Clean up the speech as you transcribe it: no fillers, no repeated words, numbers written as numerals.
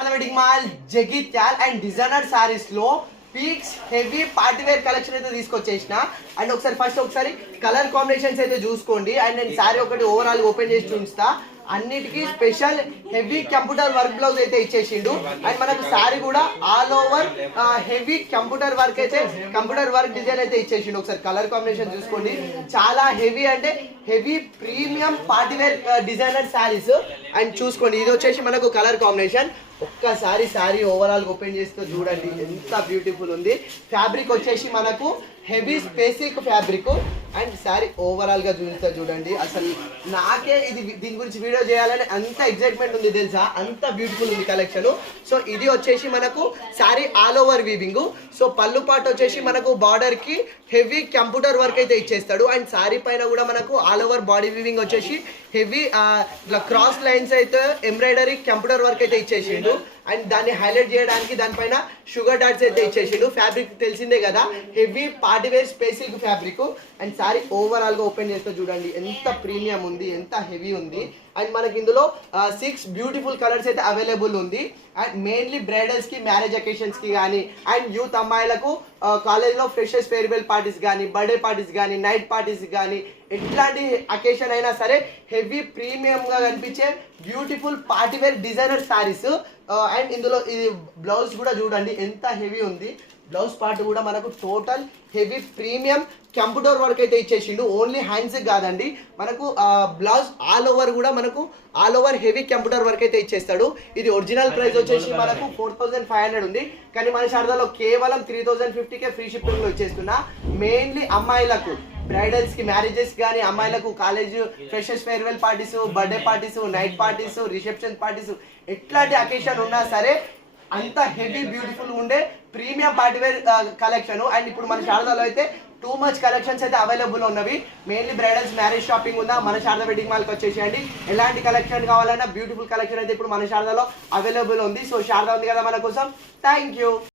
Sharada wedding mall Jagtial and designer saris లో picks heavy party wear collection అయితే తీసుకొచ్చేసిన. అండ్ ఒకసారి కలర్ కాంబినేషన్స్ అయితే చూసుకోండి. అండ్ నేను సారీ ఒకటి ఓవరాల్ ఓపెన్ చేసి చూపిస్తా. అన్నిటికీ special heavy computer work blouse అయితే ఇచ్చేసిండు. అండ్ మనకు సారీ కూడా all over heavy computer work అయితే కంప్యూటర్ వర్క్ డిజైన్ అయితే ఇచ్చేసిండు. ఒకసారి కలర్ కాంబినేషన్ చూసుకోండి. చాలా హెవీ అంటే heavy premium party wear designer saris. And చూసుకోండి, ఇది వచ్చేసి మనకు కలర్ కాంబినేషన్. ఒక్కసారి సారీ ఓవరాల్ ఓపెన్ చేస్తూ చూడండి ఎంత బ్యూటిఫుల్ ఉంది. ఫ్యాబ్రిక్ వచ్చేసి మనకు హెవీ స్పేసిక్ ఫ్యాబ్రిక్. అండ్ సారీ ఓవరాల్ గా చూపిస్తా చూడండి. అసలు నాకే ఇది దీని గురించి వీడియో చేయాలని అంత ఎక్సైట్మెంట్ ఉంది తెలుసా, అంత బ్యూటిఫుల్ ఉంది కలెక్షన్. సో ఇది వచ్చేసి మనకు sorry all over weaving. So పళ్ళు పాటు వచ్చేసి మనకు బార్డర్ కి హెవీ కంప్యూటర్ వర్క్ అయితే ఇచ్చేస్తాడు. అండ్ సారీ పైన కూడా మనకు ఆల్ ఓవర్ బాడీ వీవింగ్ వచ్చేసి హెవీ ఇట్లా క్రాస్ లైన్స్ అయితే ఎంబ్రాయిడరీ కంప్యూటర్ వర్క్ అయితే ఇచ్చేసిండు. అండ్ దాన్ని హైలైట్ చేయడానికి దానిపైన షుగర్ డాట్స్ అయితే ఇచ్చేసిండు. ఫ్యాబ్రిక్ తెలిసిందే కదా, హెవీ పార్టీ వేర్ స్పేసిక్ ఫ్యాబ్రిక్. అండ్ సారీ ఓవరాల్ గా ఓపెన్ చేస్తే చూడండి ఎంత ప్రీమియం ఉంది, ఎంత హెవీ ఉంది. అండ్ మనకి ఇందులో 6 బ్యూటిఫుల్ కలర్స్ అయితే అవైలబుల్ ఉంది. అండ్ మెయిన్లీ బ్రైడల్స్ కి, మ్యారేజ్ అకేషన్స్ కి కానీ, అండ్ యూత్ అమ్మాయిలకు కాలేజ్లో ఫ్రెషర్స్ ఫేర్వెల్ పార్టీస్ కానీ, బర్త్డే పార్టీస్ కానీ, నైట్ పార్టీస్ కానీ, ఎట్లాంటి అకేషన్ అయినా సరే హెవీ ప్రీమియం గా కనిపించే beautiful party wear designer saris. And ఇందులో ఇది బ్లౌజ్ కూడా చూడండి ఎంత హెవీ ఉంది. బ్లౌజ్ పార్ట్ కూడా మనకు total heavy premium computer work అయితే ఇచ్చేసిండు. ఓన్లీ హ్యాండ్స్ కాదండి, మనకు బ్లౌజ్ ఆల్ ఓవర్ కూడా మనకు all over heavy computer work అయితే ఇచ్చేస్తాడు. ఇది ఒరిజినల్ ప్రైస్ వచ్చేసి మనకు 4500 ఉంది. కానీ మన శారదాలో కేవలం 3050కే ఫ్రీ షిప్పింగ్ లో ఇచ్చేస్తున్నా. మెయిన్లీ అమ్మాయిలకు బ్రైడల్స్ కి, మ్యారేజెస్ కానీ, అమ్మాయిలకు college freshers farewell parties, birthday parties, night parties, reception parties, ఎట్లాంటి అకేషన్ ఉన్నా సరే అంత హెవీ బ్యూటిఫుల్ ఉండే ప్రీమియం పార్టీవేర్ కలెక్షన్. అండ్ ఇప్పుడు మన శారదాలో అయితే టూ మచ్ కలెక్షన్స్ అయితే అవైలబుల్ ఉన్నవి. మెయిన్లీ బ్రైడల్స్ మ్యారేజ్ షాపింగ్ ఉందా మన శారదా వెడ్డింగ్ మాల్కి వచ్చేసేయండి. ఎలాంటి కలెక్షన్ కావాలన్నా బ్యూటిఫుల్ కలెక్షన్ అయితే ఇప్పుడు మన శారదాలో అవైలబుల్ ఉంది. సో శారదా ఉంది కదా మన కోసం. Thank you.